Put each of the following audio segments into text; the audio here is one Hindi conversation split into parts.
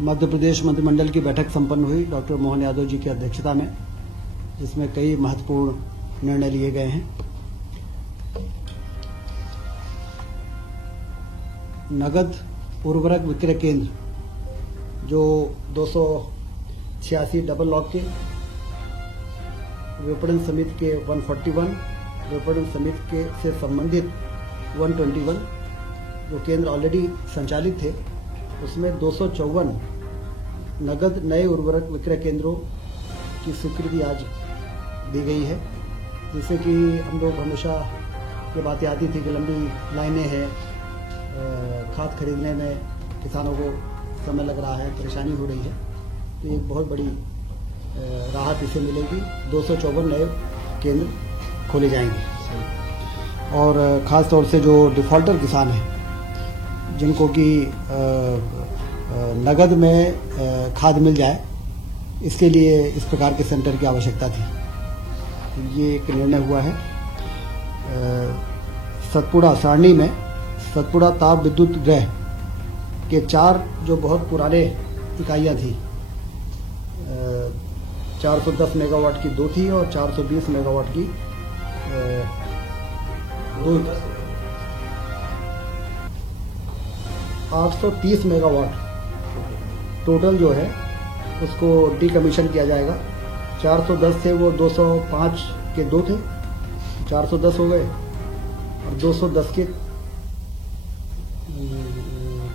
मध्य प्रदेश मंत्रिमंडल की बैठक संपन्न हुई डॉक्टर मोहन यादव जी की अध्यक्षता में, जिसमें कई महत्वपूर्ण निर्णय लिए गए हैं। नगद उर्वरक विक्रय केंद्र जो 286 डबल लॉक के, विपणन समिति के 141, विपणन समिति के से संबंधित 121 जो केंद्र ऑलरेडी संचालित थे, उसमें 254 नगद नए उर्वरक विक्रय केंद्रों की स्वीकृति आज दी गई है, जिससे कि हम लोग हमेशा ये बातें आती थी कि लंबी लाइनें हैं, खाद खरीदने में किसानों को समय लग रहा है, परेशानी हो रही है। तो एक बहुत बड़ी राहत इसे मिलेगी। 254 नए केंद्र खोले जाएंगे और ख़ास तौर से जो डिफॉल्टर किसान हैं, जिनको कि नगद में खाद मिल जाए, इसके लिए इस प्रकार के सेंटर की आवश्यकता थी। ये एक निर्णय हुआ है। सतपुड़ा सारणी में सतपुड़ा ताप विद्युत गृह के 4 जो बहुत पुराने इकाइयाँ थी, 410 मेगावाट की 2 थी और 420 मेगावाट की 2, 830 मेगावाट टोटल जो है उसको डीकमीशन किया जाएगा। 410 थे वो 205 के 2 थे, 410 हो गए, और 210 के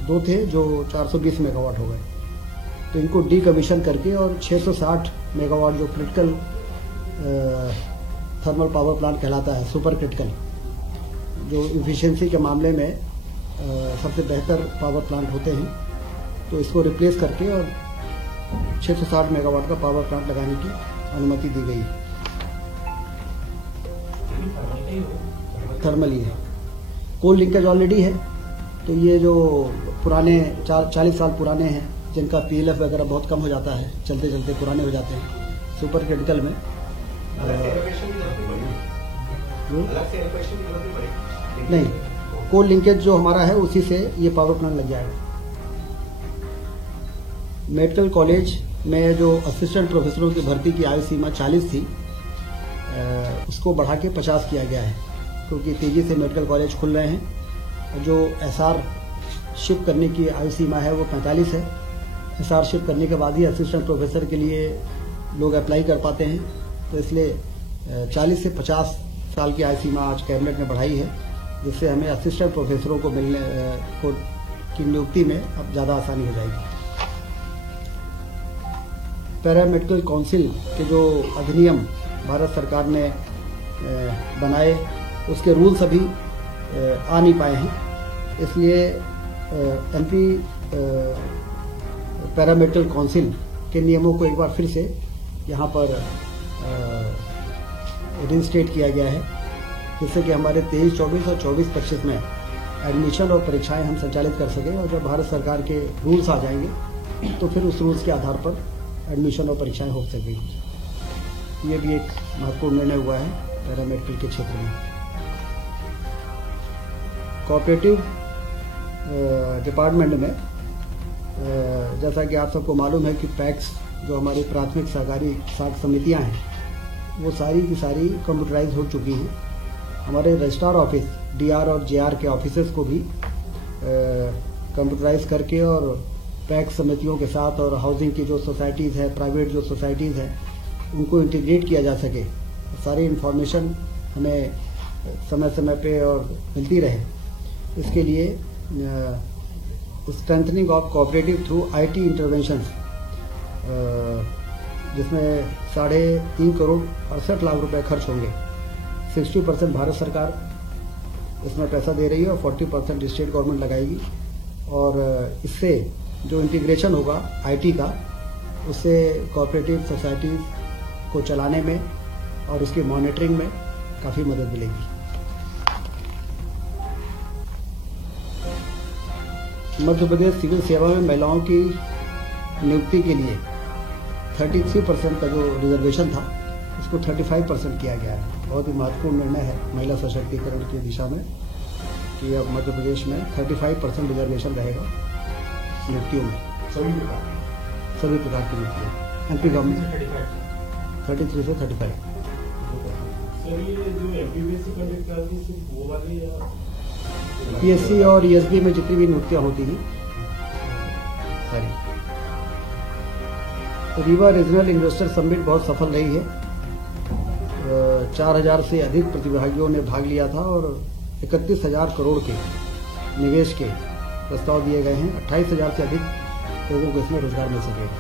2 थे जो 420 मेगावाट हो गए। तो इनको डीकमीशन करके और 660 मेगावाट जो क्रिटिकल थर्मल पावर प्लांट कहलाता है, सुपर क्रिटिकल, जो इफिशिएंसी के मामले में सबसे बेहतर पावर प्लांट होते हैं, तो इसको रिप्लेस करके और 660 मेगावाट का पावर प्लांट लगाने की अनुमति दी गई है। थर्मल ही है, कोल लिंकेज ऑलरेडी है। तो ये जो पुराने 40 साल पुराने हैं, जिनका पीएलएफ वगैरह बहुत कम हो जाता है, चलते चलते पुराने हो जाते हैं, सुपर क्रिटिकल में नहीं, कोल लिंकेज जो हमारा है उसी से ये पावर प्लांट लग जाएगा। मेडिकल कॉलेज में जो असिस्टेंट प्रोफेसरों की भर्ती की आयु सीमा 40 थी, उसको बढ़ा के 50 किया गया है, क्योंकि तेजी से मेडिकल कॉलेज खुल रहे हैं। जो एसआर शिप करने की आयु सीमा है वो 45 है। एसआर शिप करने के बाद ही असिस्टेंट प्रोफेसर के लिए लोग अप्लाई कर पाते हैं, तो इसलिए 40 से 50 साल की आयु सीमा आज कैबिनेट ने बढ़ाई है, जिससे हमें असिस्टेंट प्रोफेसरों को मिलने की नियुक्ति में अब ज़्यादा आसानी हो जाएगी। पैरामेडिकल काउंसिल के जो अधिनियम भारत सरकार ने बनाए, उसके रूल्स अभी आ नहीं पाए हैं, इसलिए एमपी पैरामेडिकल काउंसिल के नियमों को एक बार फिर से यहाँ पर रिइंस्टेट किया गया है, जिससे कि हमारे 23-24 और 24-25 में एडमिशन और परीक्षाएं हम संचालित कर सकें। और जब भारत सरकार के रूल्स आ जाएंगे तो फिर उस रूल्स के आधार पर एडमिशन और परीक्षाएं हो सकेंगी। ये भी एक महत्वपूर्ण निर्णय हुआ है पैरामेडिकल के क्षेत्र में। कोऑपरेटिव डिपार्टमेंट में जैसा कि आप सबको मालूम है कि पैक्स जो हमारी प्राथमिक सहकारी साख समितियां हैं, वो सारी की सारी कंप्यूटराइज हो चुकी हैं। हमारे रजिस्ट्रार ऑफिस डीआर और जेआर के ऑफिसेस को भी कंप्यूटराइज करके और पैक्स समितियों के साथ और हाउसिंग की जो सोसाइटीज़ है, प्राइवेट जो सोसाइटीज़ हैं, उनको इंटीग्रेट किया जा सके, सारी इन्फॉर्मेशन हमें समय समय पे और मिलती रहे। इसके लिए strengthening of cooperative through IT interventions, जिसमें 3.5 करोड़ 68 लाख रुपए खर्च होंगे। 60% भारत सरकार इसमें पैसा दे रही है और 40% स्टेट गवर्नमेंट लगाएगी। और इससे जो इंटीग्रेशन होगा आईटी का, उससे कोऑपरेटिव सोसाइटीज को चलाने में और उसकी मॉनिटरिंग में काफ़ी मदद मिलेगी। मध्य प्रदेश सिविल सेवा में महिलाओं की नियुक्ति के लिए 33% का जो रिजर्वेशन था, उसको 35% किया गया है। बहुत ही महत्वपूर्ण निर्णय है महिला सशक्तिकरण की दिशा में कि अब मध्य प्रदेश में 35% रिजर्वेशन रहेगा नियुक्तियों में। सभी प्रकार की नियुक्तियाँ एमपी गवर्नमेंट 33 से 35। सर ये जो एमपीबीएससी कंडक्ट करती है सिर्फ वो वाले या पीएससी और ईएसबी में जितनी भी नियुक्तियाँ होती हैं सारी। रीवा रीजनल इन्वेस्टर समिट बहुत सफल रही है। 4000 से अधिक प्रतिभागियों ने भाग लिया था और 31,000 करोड़ के निवेश के प्रस्ताव दिए गए हैं। 28,000 से अधिक लोगों को इसमें रोजगार मिल सकेगा।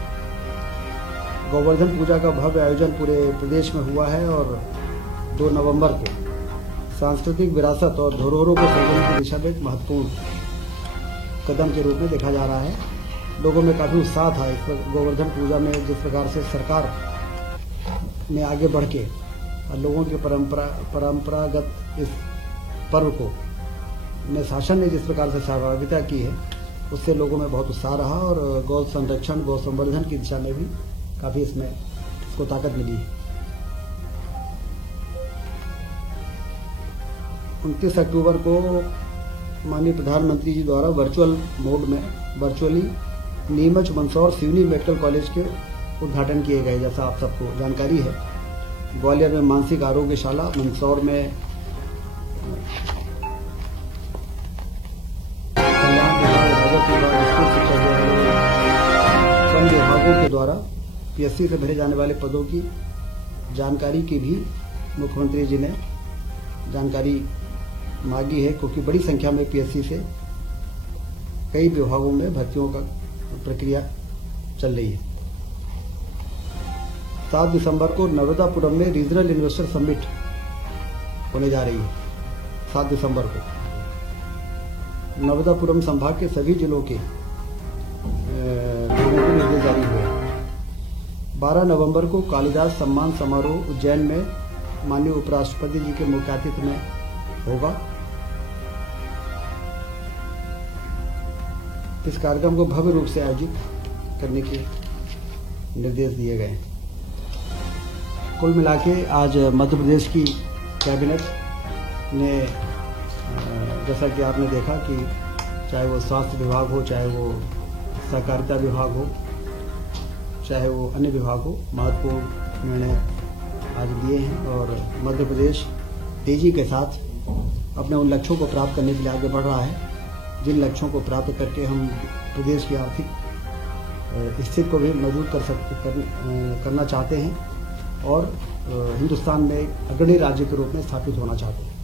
गोवर्धन पूजा का भव्य आयोजन पूरे प्रदेश में हुआ है और 2 नवंबर को सांस्कृतिक विरासत और धरोहरों को संजोने की दिशा में एक महत्वपूर्ण कदम के रूप में देखा जा रहा है। लोगों में काफी उत्साह था इस गोवर्धन पूजा में। जिस प्रकार से सरकार ने आगे बढ़ के लोगों के परंपरागत इस पर्व को शासन ने जिस प्रकार से सहभागिता की है, उससे लोगों में बहुत उत्साह रहा और गौ संरक्षण गौ संवर्धन की दिशा में भी काफी इसमें इसको ताकत मिली है। 29 अक्टूबर को माननीय प्रधानमंत्री जी द्वारा virtually Neemuch Mandsaur Seoni medical college के उद्घाटन किए गए। जैसा आप सबको जानकारी है, ग्वालियर में मानसिक आरोग्यशाला, मंदसौर में विभागों के द्वारा पीएससी से भरे जाने वाले पदों की जानकारी की भी मुख्यमंत्री जी ने जानकारी मांगी है, क्योंकि बड़ी संख्या में पीएससी से कई विभागों में भर्तियों का प्रक्रिया चल रही है। 7 दिसंबर को नर्मदापुरम में रीजनल इन्वेस्टर समिट होने जा रही है। 7 दिसंबर को नर्मदापुरम संभाग के सभी जिलों के लोगों को निर्देश जारी हुए। 12 नवंबर को कालिदास सम्मान समारोह उज्जैन में माननीय उपराष्ट्रपति जी के मुख्य आतिथ्य में होगा। इस कार्यक्रम को भव्य रूप से आयोजित करने के निर्देश दिए गए। कुल मिलाके आज मध्य प्रदेश की कैबिनेट ने, जैसा कि आपने देखा कि चाहे वो स्वास्थ्य विभाग हो, चाहे वो सहकारिता विभाग हो, चाहे वो अन्य विभाग हो, महत्वपूर्ण निर्णय आज लिए हैं और मध्य प्रदेश तेजी के साथ अपने उन लक्ष्यों को प्राप्त करने के लिए आगे बढ़ रहा है, जिन लक्ष्यों को प्राप्त करके हम प्रदेश की आर्थिक स्थिति को भी मजबूत करना चाहते हैं और हिंदुस्तान में अग्रणी राज्य के रूप में स्थापित होना चाहते हैं।